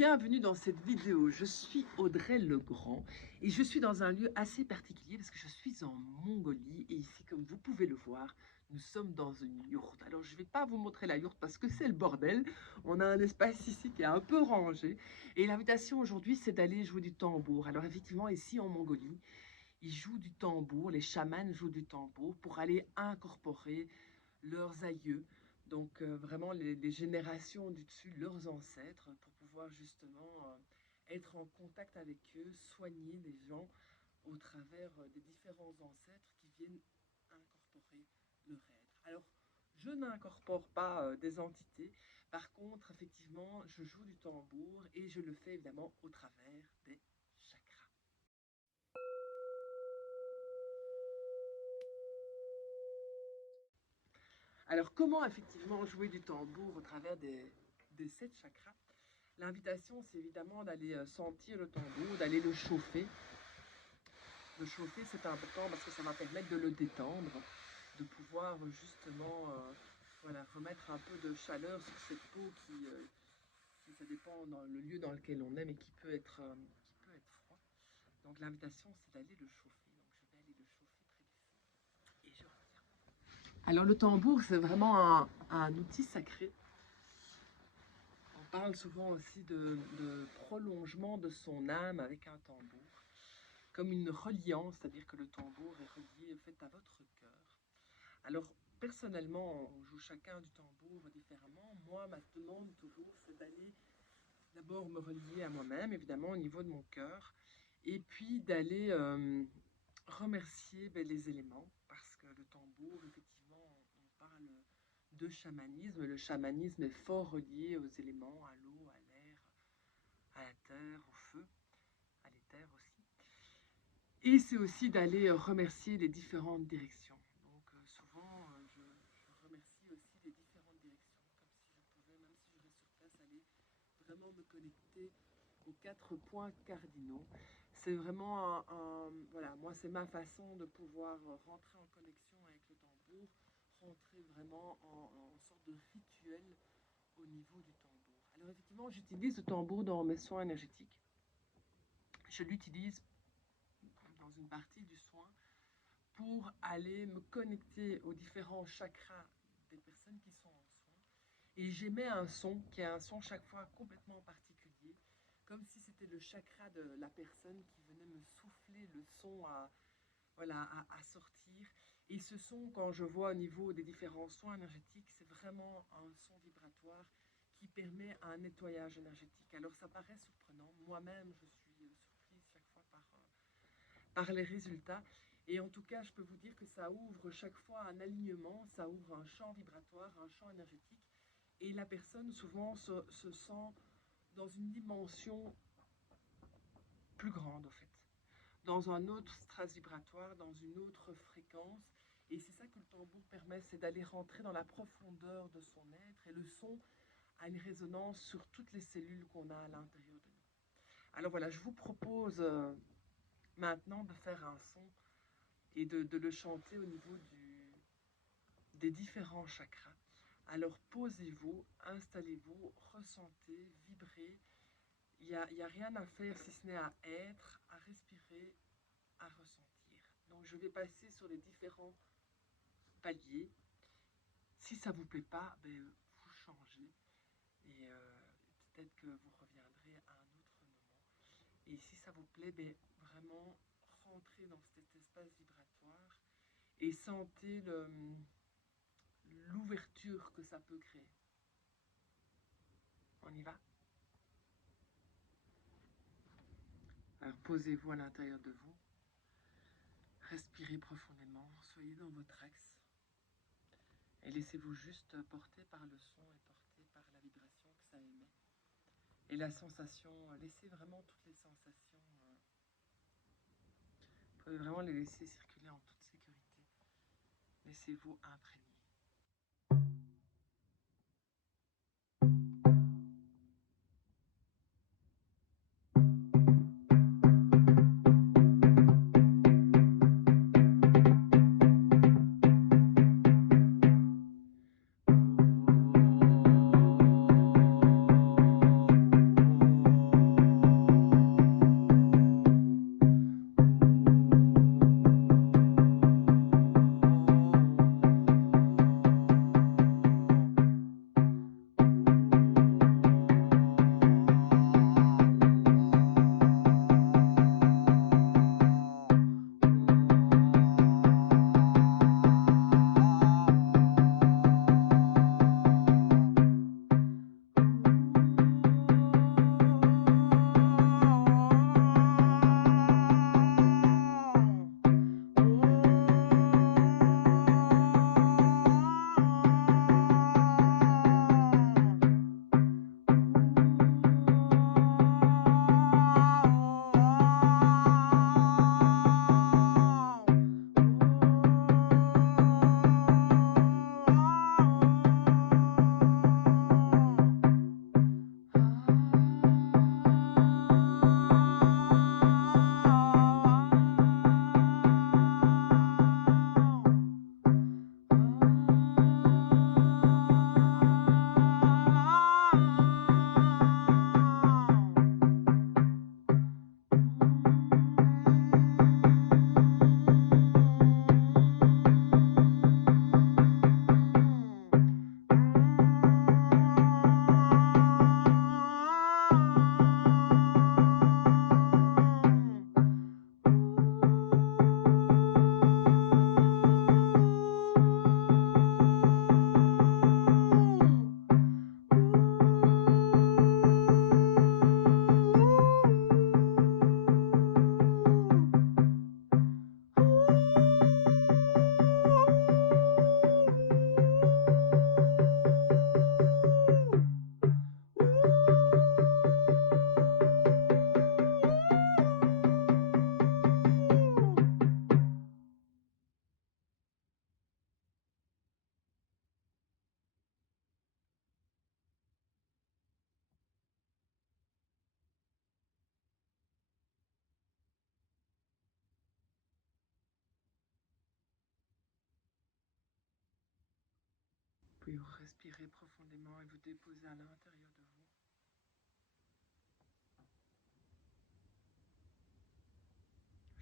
Bienvenue dans cette vidéo. Je suis Audrey Legrand et je suis dans un lieu assez particulier parce que je suis en Mongolie et ici, comme vous pouvez le voir, nous sommes dans une yourte. Alors, je ne vais pas vous montrer la yourte parce que c'est le bordel. On a un espace ici qui est un peu rangé et l'invitation aujourd'hui, c'est d'aller jouer du tambour. Alors, effectivement, ici en Mongolie, ils jouent du tambour, les chamans jouent du tambour pour aller incorporer leurs aïeux, donc vraiment les générations du dessus, leurs ancêtres, pour pouvoir justement être en contact avec eux, soigner les gens au travers des différents ancêtres qui viennent incorporer leur être. Alors, je n'incorpore pas des entités, par contre, effectivement, je joue du tambour et je le fais évidemment au travers des chakras. Alors, comment effectivement jouer du tambour au travers des 7 chakras? L'invitation, c'est évidemment d'aller sentir le tambour, d'aller le chauffer. Le chauffer, c'est important parce que ça va permettre de le détendre, de pouvoir justement voilà, remettre un peu de chaleur sur cette peau qui ça dépend dans le lieu dans lequel on est, mais qui peut être froid. Donc l'invitation, c'est d'aller le chauffer. Donc je vais aller le chauffer près du feu et je reviens. Alors le tambour, c'est vraiment un outil sacré. On parle souvent aussi de prolongement de son âme avec un tambour, comme une reliance, c'est-à-dire que le tambour est relié en fait à votre cœur. Alors personnellement, on joue chacun du tambour différemment. Moi, ma demande toujours, c'est d'aller d'abord me relier à moi-même, évidemment au niveau de mon cœur, et puis d'aller remercier les éléments, parce que le tambour, effectivement, on parle de chamanisme. Le chamanisme est fort relié aux éléments, à l'eau, à l'air, à la terre, au feu, à l'éther aussi. Et c'est aussi d'aller remercier les différentes directions. Donc souvent, je remercie aussi les différentes directions, comme si je pouvais, même si je reste sur place, aller vraiment me connecter aux 4 points cardinaux. C'est vraiment voilà, moi c'est ma façon de pouvoir rentrer en connexion avec le tambour, rentrer vraiment en sorte de rituel au niveau du tambour. Alors effectivement, j'utilise le tambour dans mes soins énergétiques. Je l'utilise dans une partie du soin pour aller me connecter aux différents chakras des personnes qui sont en soin. Et j'émets un son qui est un son chaque fois complètement particulier, comme si c'était le chakra de la personne qui venait me souffler le son voilà, à sortir. Et ce son, quand je vois au niveau des différents soins énergétiques, c'est vraiment un son vibratoire qui permet un nettoyage énergétique. Alors ça paraît surprenant, moi-même je suis surprise chaque fois par les résultats. Et en tout cas, je peux vous dire que ça ouvre chaque fois un alignement, ça ouvre un champ vibratoire, un champ énergétique. Et la personne souvent se sent dans une dimension plus grande, en fait, dans un autre strass vibratoire, dans une autre fréquence. Et c'est ça que le tambour permet, c'est d'aller rentrer dans la profondeur de son être. Et le son a une résonance sur toutes les cellules qu'on a à l'intérieur de nous. Alors voilà, je vous propose maintenant de faire un son et de le chanter au niveau des différents chakras. Alors posez-vous, installez-vous, ressentez, vibrez. Il n'y a rien à faire si ce n'est à être, à respirer, à ressentir. Donc je vais passer sur les différents paliers. Si ça ne vous plaît pas, vous changez et peut-être que vous reviendrez à un autre moment. Et si ça vous plaît, vraiment rentrez dans cet espace vibratoire et sentez l'ouverture que ça peut créer. On y va? Alors posez-vous à l'intérieur de vous, respirez profondément, soyez dans votre axe et laissez-vous juste porter par le son et porter par la vibration que ça émet. Et la sensation, laissez vraiment toutes les sensations, vous pouvez vraiment les laisser circuler en toute sécurité. Laissez-vous imprégner. Puis vous respirez profondément et vous déposez à l'intérieur de vous.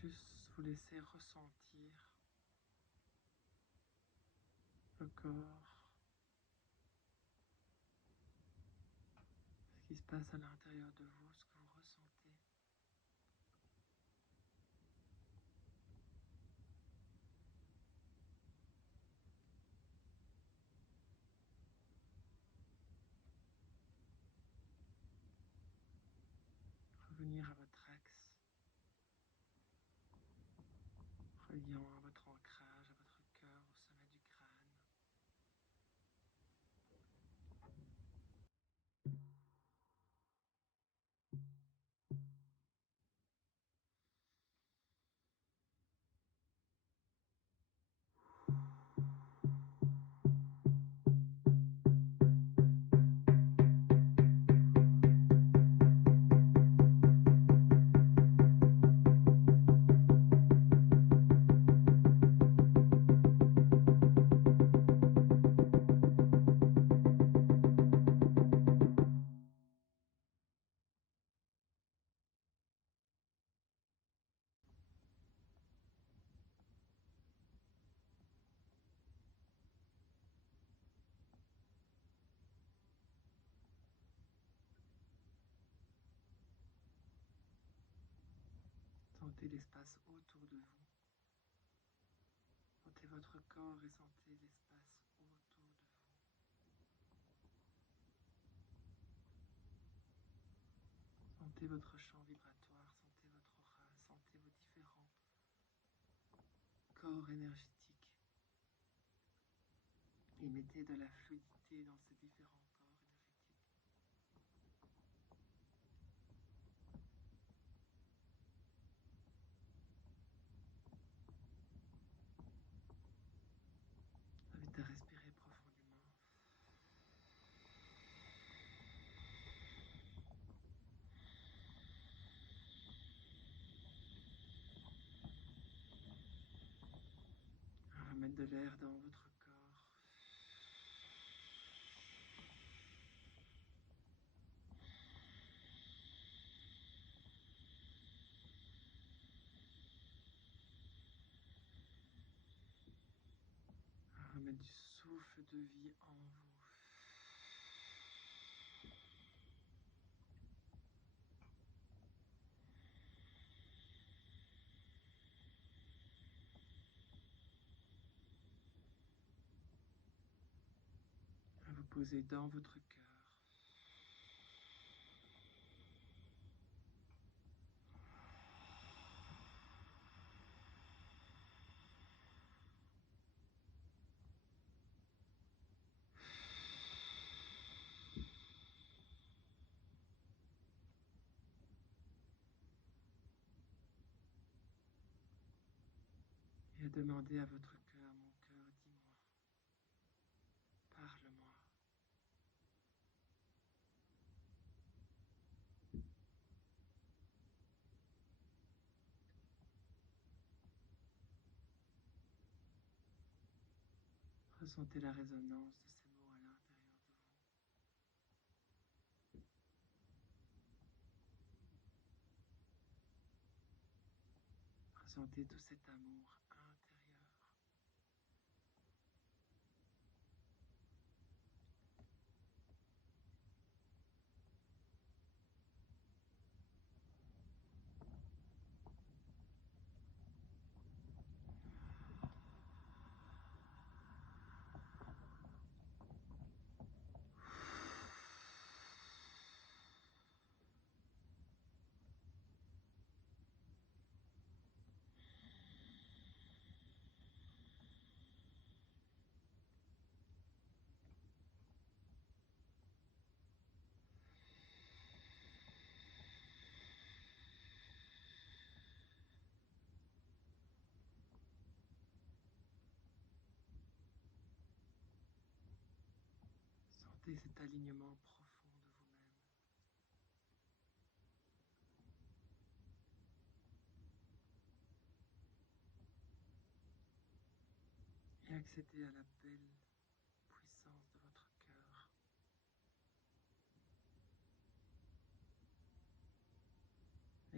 Juste vous laisser ressentir le corps, ce qui se passe à l'intérieur de vous, ce que vous ressentez. Revenir à votre axe, reliant à votre ancrage, à votre cœur, au sommet du crâne. Sentez l'espace autour de vous. Sentez votre corps et sentez l'espace autour de vous. Sentez votre champ vibratoire, sentez votre aura, sentez vos différents corps énergétiques. Et mettez de la fluidité dans ces différents corps énergétiques. Je vous invite à respirer profondément. À remettre de l'air dans votre corps. À remettre du souffle de vie en vous. À vous poser dans votre cœur. Et à demander à votre cœur, mon cœur, dis-moi, parle-moi. Ressentez la résonance de ces mots à l'intérieur de vous. Ressentez tout cet amour intérieur. Sentez cet alignement profond de vous-même. Et accédez à la belle puissance de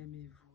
Aimez-vous.